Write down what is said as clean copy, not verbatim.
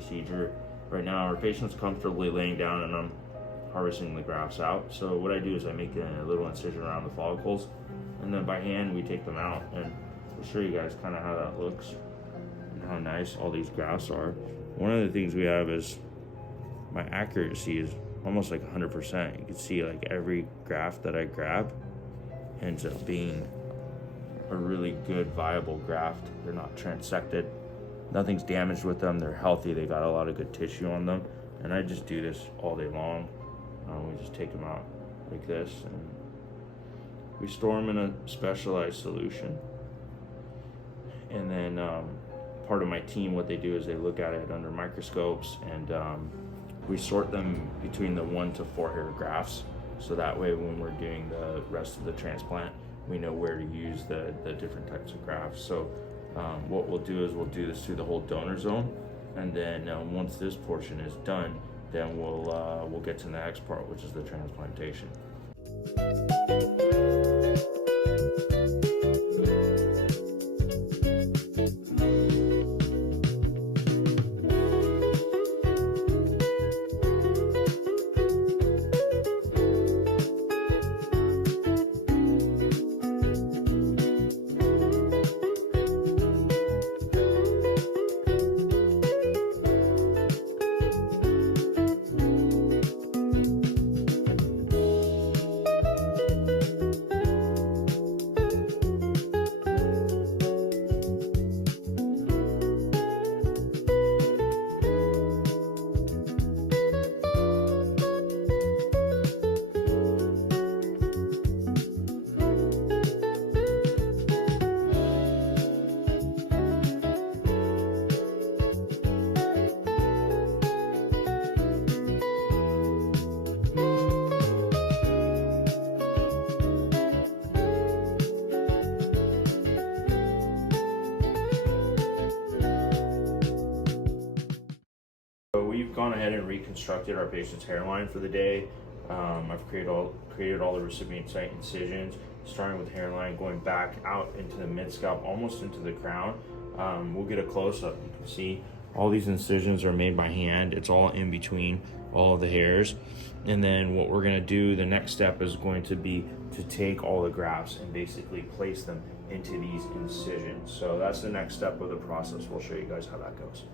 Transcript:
procedure. Right now our patient's comfortably laying down and I'm harvesting the grafts out. So what I do is I make a little incision around the follicles, and then by hand we take them out, and I'll show you guys kind of how that looks and how nice all these grafts are. One of the things we have is my accuracy is almost like 100%. You can see like every graft that I grab ends up being a really good viable graft. They're not transected, nothing's damaged with them, they're healthy, they got a lot of good tissue on them, and I just do this all day long. We just take them out like this and we store them in a specialized solution, and then part of my team, what they do is they look at it under microscopes, and we sort them between the 1 to 4 hair grafts, so that way when we're doing the rest of the transplant we know where to use the different types of grafts. So what we'll do is we'll do this through the whole donor zone, and then once this portion is done, then we'll get to the next part, which is the transplantation. We've gone ahead and reconstructed our patient's hairline for the day. I've created all the recipient site incisions, starting with hairline, going back out into the mid scalp, almost into the crown. We'll get a close up. You can see all these incisions are made by hand. It's all in between all of the hairs. And then what we're gonna do, the next step is going to be to take all the grafts and basically place them into these incisions. So that's the next step of the process. We'll show you guys how that goes.